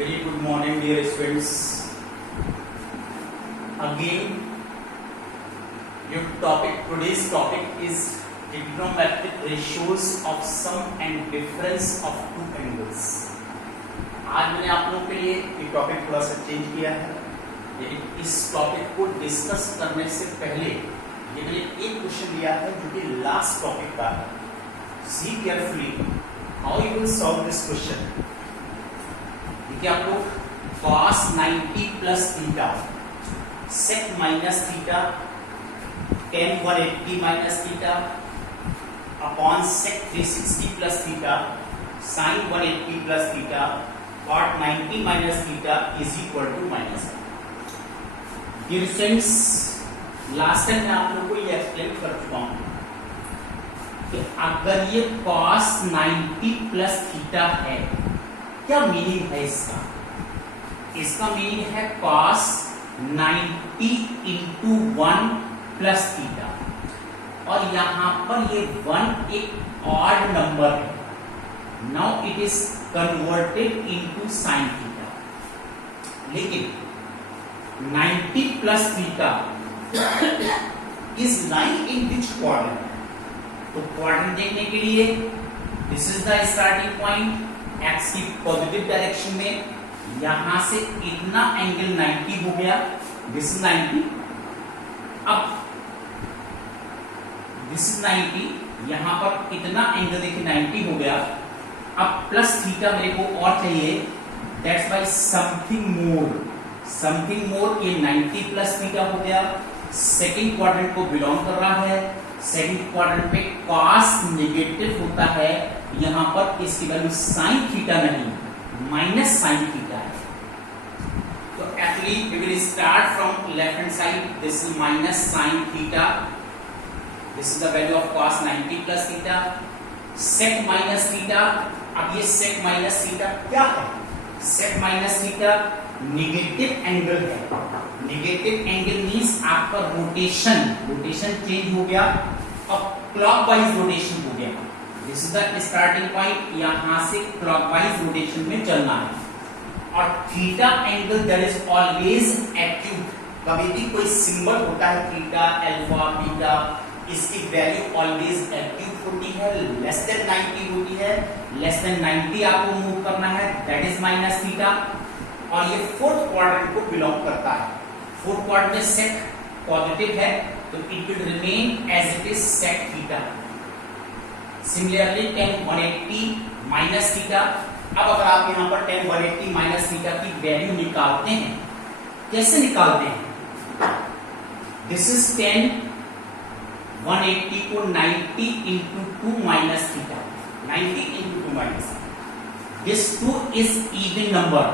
Very good morning, dear students. Again, today's topic is trigonometric ratios of sum and difference of two angles. आज मैंने आप लोगों के लिए ये टॉपिक थोड़ा सा चेंज किया है, लेकिन इस टॉपिक को डिस्कस करने से पहले ये मैंने एक क्वेश्चन लिया है जो कि लास्ट टॉपिक का है. See carefully how you will solve this question. देखिए आप लोग cos 90 plus theta, sec minus theta, tan 180 minus theta upon sec 360 plus theta, sin 180 plus theta, cot 90 minus theta is equal to minus. Dear friends, last time मैं आप लोगों को ये explain कर चुका हूं कि अगर ये cos 90 plus theta है, क्या मीनिंग है इसका? इसका मीनिंग है cos 90 into 1 plus theta, और यहां पर ये 1 एक ऑड नंबर है. Now it is converted into sin theta. लेकिन 90 plus theta is lying in which quadrant? तो क्वाड्रेंट देखने के लिए this is the starting point. X की पॉजिटिव डायरेक्शन में यहां से इतना एंगल 90 हो गया. This is 90. अब दिस इज 90, यहां पर इतना एंगल देखिए 90 हो गया. अब प्लस थीटा मेरे को और चाहिए, दैट्स बाय समथिंग मोर. ये 90 प्लस थीटा हो गया. सेकंड क्वाड्रेंट को बिलोंग कर रहा है. सेकंड क्वाड्रेंट में cos नेगेटिव होता है, यहां पर इसकी वैल्यू sin थीटा नहीं, माइनस sin थीटा है. तो actually we will start from left hand side. This is minus sin theta. This is the value of cos 90 plus theta. sec minus theta. अब ये sec माइनस थीटा क्या है? sec minus theta negative angle है. Negative angle means आपका rotation change हो गया और clockwise rotation हो गया. This is the starting point. यहां से क्लॉकवाइज रोटेशन में चलना है. और theta angle that is always acute. कभी भी कोई सिंबल होता है थीटा, अल्फा, बीटा, इसकी वैल्यू ऑलवेज एक्यूट होती है. लेस देन 90 होती है. लेस देन 90 आपको मूव करना है, दैट इज माइनस थीटा. और ये फोर्थ क्वाड्रेंट को बिलोंग करता है. फोर्थ क्वाड्रेंट में sec पॉजिटिव है, तो it will remain as it is sec theta. Similarly tan 180 minus theta. अब अगर आप यहां पर tan 180 माइनस थीटा की वैल्यू निकालते हैं, कैसे निकालते हैं? दिस इज tan 180 को 90 into 2 minus theta. 90 into 2 minus. This 2 is even number.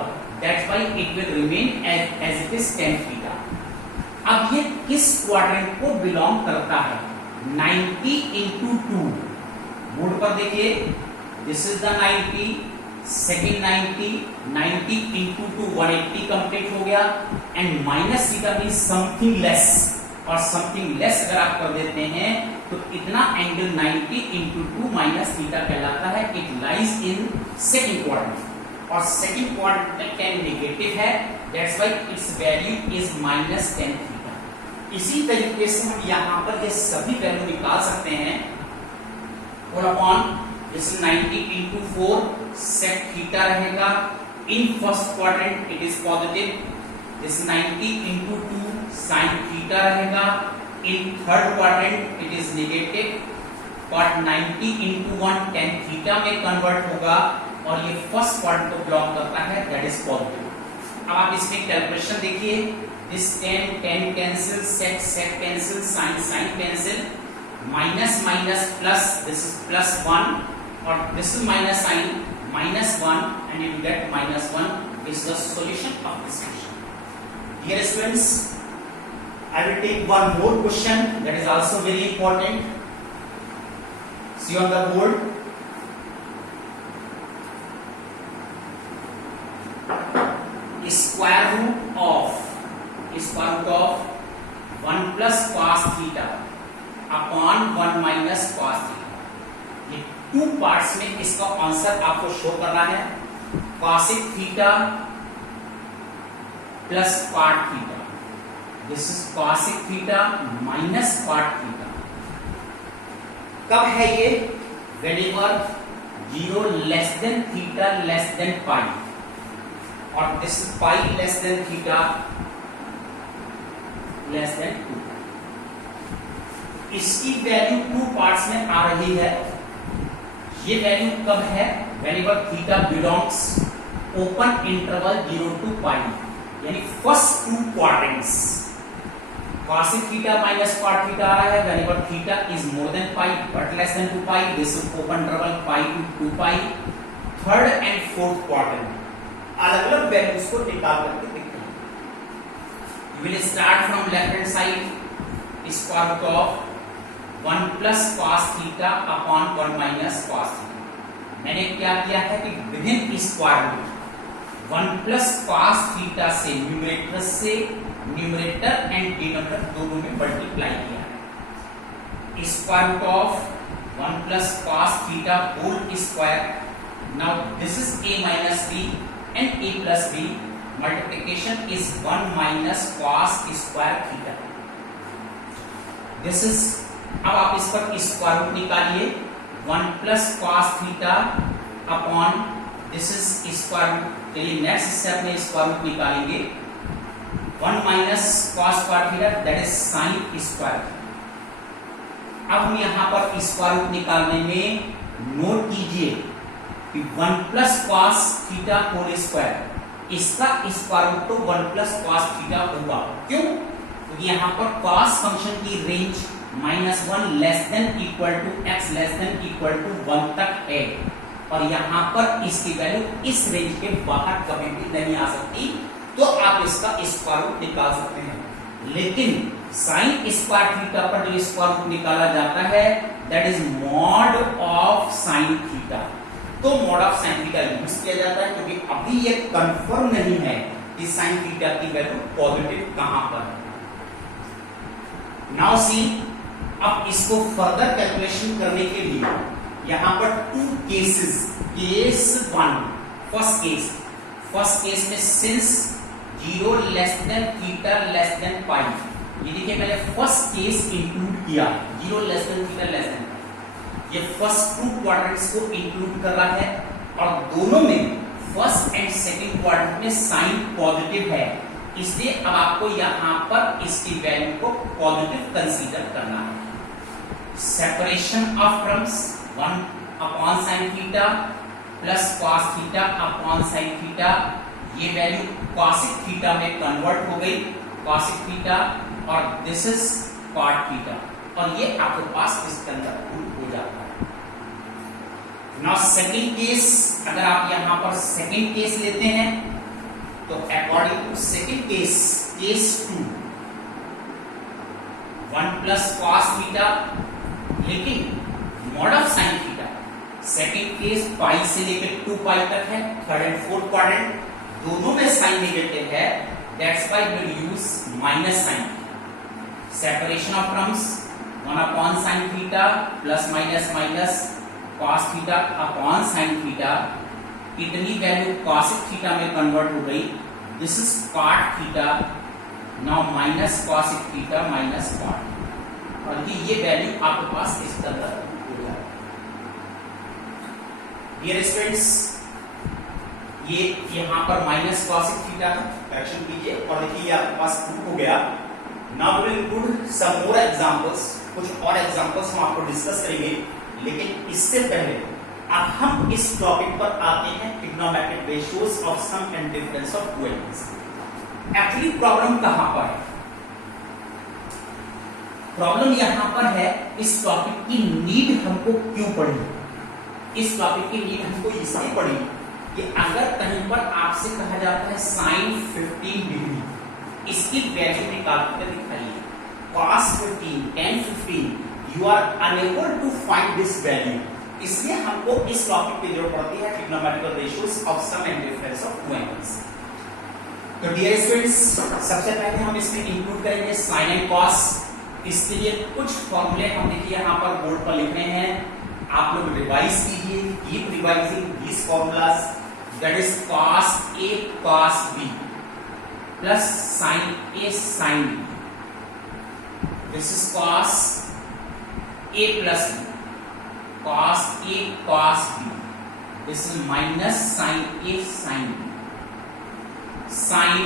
That's why it will remain as it is tan theta. अब ये किस क्वाड्रेंट को बिलोंग करता है? 90 into 2. बोर्ड पर देखिए, this is the 90, second 90 into 2 180 complete हो गया. And minus theta means something less, और समथिंग लेस अगर आप कर देते हैं तो इतना एंगल 90 into 2 माइनस थीटा कहलाता है. It lies in second quadrant, और सेकंड क्वाड्रेंट में tan नेगेटिव है, that's why it's value is minus tan theta. इसी तरीके से हम यहां पर ये सभी वैल्यू निकाल सकते हैं. 4 upon this 90 into 4 sec theta रहेगा. In first quadrant it is positive. This 90 into 2 sin theta रहेगा. In third quadrant it is negative. cot 90 into 1 tan theta में कन्वर्ट होगा, और ये फर्स्ट क्वाड्रेंट को बिलोंग करता है, दैट इज पॉजिटिव. अब आप इसमें कैलकुलेशन देखिए. This tan cancel, sec cancel, sin cancel, minus minus plus, this is plus 1, और this is minus sin, minus 1, and you get minus 1 is the solution of this question. Dear students, I will take one more question that is also very important. See on the board. Square root of 1 plus cos theta upon 1 minus cos theta. ये 2 parts में इसका answer आपको show करना है. cosec theta plus cot theta, this is cosec theta minus cot theta. कब है ये? Whenever 0 less than theta less than pi, और this is pi less than theta less than 2। इसकी वैल्यू 2 पार्ट्स में आ रही है। ये वैल्यू कब है? Whenever theta belongs open interval 0 to pi, यानी first 2 quadrants. cosec theta minus cot theta आ रहा है whenever theta is more than pi but less than 2 pi, this is open interval pi to 2 pi. Third and fourth quadrant अलग अलग values को निकाल करके देखते हैं। You will start from left hand side, square root of 1 plus cos theta upon 1 minus cos theta. मैंने क्या किया है कि विभिन्न square root 1 plus cos theta से न्यूमरेटर एंड डिनोमिनेटर दोनों में मल्टीप्लाई किया है। Square root of 1 plus cos theta whole square, now this is a minus b and a plus b, multiplication is 1 minus cos square theta. This is, अब आप इस पर square root निकालिए, 1 plus cos theta upon this is square root. चलिए next step में square root निकालेंगे, 1 minus cos square theta that is sin square. अब हम यहां पर स्क्वायर रूट निकालने में नोट कीजिए कि 1 plus cos theta whole square, इसका स्क्वायर रूट तो 1 प्लस cos थीटा होगा। क्यों? क्योंकि यहां पर cos फंक्शन की range -1 less than equal to x less than equal to 1 तक है, और यहां पर इसकी वैल्यू इस रेंज के बाहर कभी भी नहीं आ सकती, तो आप इसका स्क्वायर रूट निकाल सकते हैं। लेकिन sin स्क्वायर थीटा पर जो स्क्वायर रूट निकाला जाता है that is mod of sin theta. तो mod of sin theta use किया जाता है क्योंकि अभी ये कंफर्म नहीं है कि sin थीटा की वैल्यू पॉजिटिव कहां पर है। नाउ सी, अब इसको फर्दर कैलकुलेशन करने के लिए यहां पर 2 केसेस, केस 1, फर्स्ट केस में since 0 less than theta less than pi, ये देखिए मैंने फर्स्ट केस इंक्लूड किया, 0 less than theta less than pi. ये फर्स्ट 2 क्वाड्रेंट्स को इंक्लूड कर रहा है, और दोनों में फर्स्ट एंड सेकंड क्वाड्रेंट में साइन पॉजिटिव है, इसलिए अब आपको यहां पर इसकी वैल्यू को पॉजिटिव कंसीडर करना है। Separation of terms 1 upon sin theta plus cos theta upon sin theta, ये वैल्यू cosic थीटा में कन्वर्ट हो गई, cosic थीटा, और दिस इज cot थीटा, और ये आपके पास इसके अंदर प्रूफ हो जाता है। नाउ सेकंड केस, अगर आप यहां पर सेकंड केस लेते हैं तो according to second case, case 2, 1 plus cos theta, लेकिन mod of sin theta, second case pi से लेकर 2 पाई तक है, थर्ड एंड फोर्थ क्वाड्रेंट दोनों में साइन नेगेटिव है, that's why we will use minus sine. Separation of terms 1 upon sin theta plus minus minus cos theta upon sin theta, इतनी value cosic theta में convert हो गई, this is cot theta, now minus cosic theta minus cot, और ये value आपके पास इस तरह हो जाएगा। डियर स्टूडेंट्स, ये यहां पर माइनस cosic थीटा है, करेक्शन कीजिए, और देखिए आपके पास प्रूफ हो गया। Now we will include some more examples, कुछ और एग्जांपल्स हम आपको डिस्कस करेंगे, लेकिन इससे पहले अब हम इस टॉपिक पर आते हैं, trigonometric ratios of sum and difference of two angles. Actually problem कहां पर है? प्रॉब्लम यहां पर है, इस टॉपिक की नीड हमको क्यों पड़ी? इस टॉपिक की नीड हमको इसलिए पड़ी कि अगर कहीं पर आपसे कहा जाता है sin 15 डिग्री, इसकी वैल्यू निकाल कर दिखाइए, cos 15, tan 15, you are unable to find this value, इसलिए हमको इस टॉपिक की जरूरत पड़ती है, trigonometrical ratios of sum and difference of two angles. तो डियर स्टूडेंट्स, सबसे पहले हम इसमें इंक्लूड करेंगे sin एंड cos। इसके लिए कुछ फॉर्मूले हम देखिए यहां पर बोर्ड पर लिख रहे हैं, आप लोग रिवाइज कीजिए, keep revising this formulas, that is cos A cos B, plus sine A sine B, this is cos A plus B, cos A cos B, this is minus sine A sine B, sine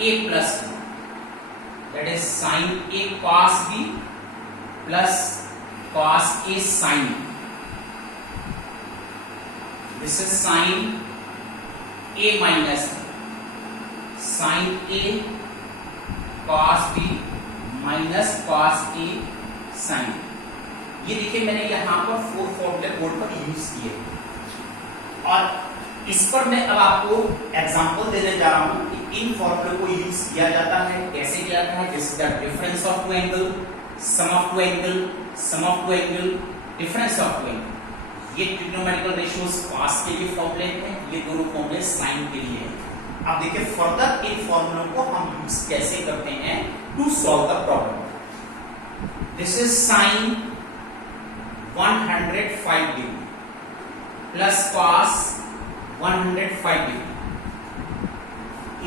A plus B, that is sin a cos b plus cos a sin b. This is sin a minus b, sin a cos b minus cos a sin b. ये देखिए मैंने यहां पर 4 फॉर्मूले board पर use किए और इस पर मैं अब आपको एग्जांपल देने जा रहा हूं कि इन फॉर्मूले को यूज किया जाता है, कैसे किया जाता है। This is the difference of two angle, sum of two angle, sum of two angle, difference of two angle. ये ट्रिग्नोमेट्रिकल रेशियोज कॉस के लिए फॉर्मूले हैं, ये दोनों फॉर्मूले साइन के लिए हैं। अब देखिए फर्दर इन फॉर्मूलों को हम यूज कैसे करते हैं to solve the problem. This is sine 105 degree plus cos 105 degree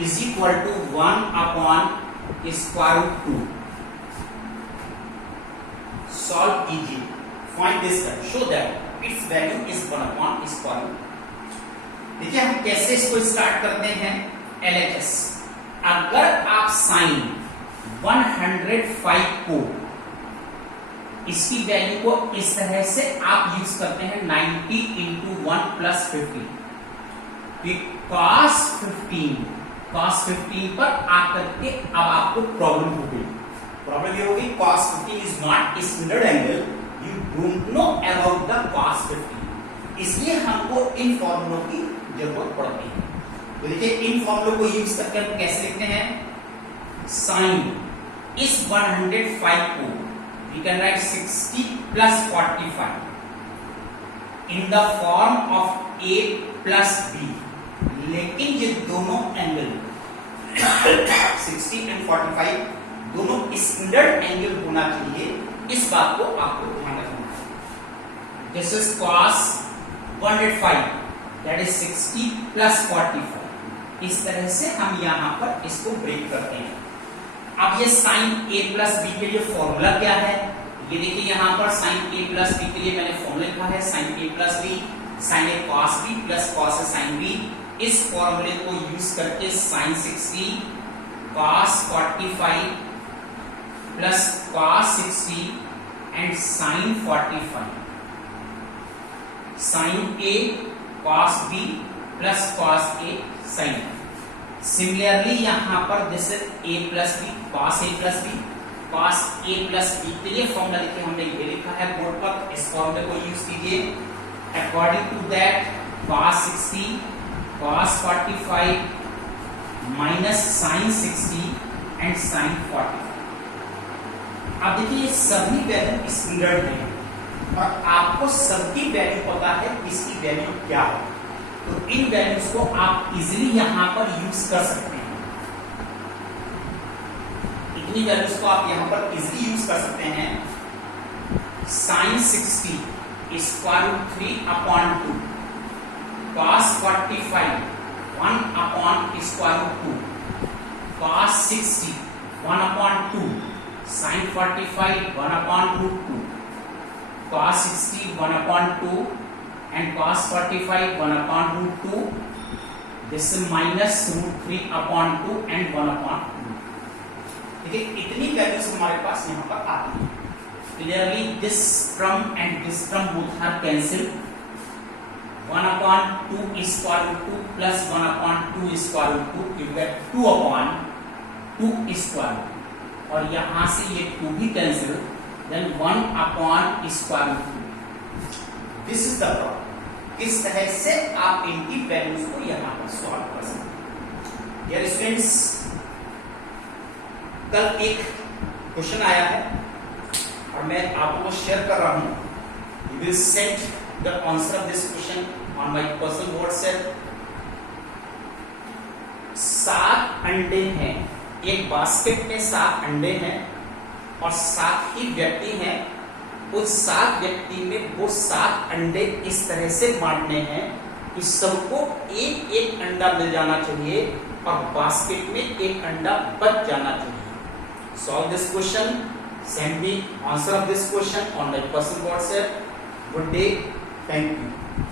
is equal to 1 upon square root 2. Solve easy. Find this one. Show that its value is 1 upon square root. देखिए हम कैसे इसको start करते हैं LHS। अगर आप sign 105 को इसकी वैल्यू को इस तरह से आप यूज करते हैं 90 इंटू 1 प्लस 50, cos 15 पर आकर के अब आपको प्रॉब्लम हो गई। प्रॉब्लम ये होगी cos 15 is not standard angle, you don't know about the cos 15, इसलिए हमको इन फॉर्मूलों की जरूरत पड़ती है। तो देखिए इन फॉर्मूलों को यूज करके हम कैसे लिखते हैं, साइन इस 105 को we can write 60 plus 45 in the form of a plus b, लेकिन ये दोनों एंगल 60 एंड 45 दोनों स्टैंडर्ड एंगल होना चाहिए, इस बात को आपको ध्यान रखना है। This is cos 105 that is 60 plus 45। इस तरह से हम यहां पर इसको ब्रेक करते हैं। अब ये साइन a प्लस बी के लिए फॉर्मूला क्या है, ये देखिए यहां पर साइन a प्लस बी के लिए मैंने फॉर्मूला लिखा है sine a plus B sine a cos b plus cos a sin b। इस फॉर्मूले को यूज करके sin 60 cos 45 plus cos 60 and sin 45, sin a cos b plus cos a sin b। Similarly यहां पर this is a plus b cos a plus b, cos a plus b के लिए formula देखिए हमने ये लिखा है बोर्ड पर, इस फॉर्मूले को यूज कीजिए। According to that cos 60 cos 45 minus sin 60 and sin 45। अब देखिए ये सभी वैल्यू स्टैंडर्ड हैं और आपको सबकी वैल्यू पता है इसकी वैल्यू क्या है, तो इन वैल्यूज को आप इजीली यहां पर यूज कर सकते हैं। इतनी वैल्यूज को आप यहां पर इजीली यूज कर सकते हैं। sin 60 square root 3 upon 2, cos 45 1 upon square root 2, cos 60 1 upon 2, sin 45 1 upon root 2, cos 60 1 upon 2 and cos 45 1 upon root 2, this is minus root 3 upon 2 and 1 upon 2। देखिए इतनी वैल्यूज हमारे पास यहाँ पर आती है। Clearly this term and this term both are cancelled। 1 upon 2 square root 2 plus 1 upon 2 square root 2, you get 2 upon 2 square root, और यहां से ये 2 भी cancel, then 1 upon square root 2। This is the problem. किस तरह से आप इनकी वैल्यूज को यहां पर सॉल्व कर सकते हैं। डियर स्टूडेंट्स, कल एक क्वेश्चन आया है और मैं आपको शेयर कर रहा हूं। You will send the answer of this question on my personal WhatsApp। 7 अंडे हैं, एक बास्केट में 7 अंडे हैं और 7 ही व्यक्ति हैं। उस 7 व्यक्ति में वो 7 अंडे इस तरह से बांटने हैं कि सबको एक एक अंडा मिल जाना चाहिए और बास्केट में एक अंडा बच जाना चाहिए। Solve this question, send me answer of this question on my personal WhatsApp. Good day, thank you.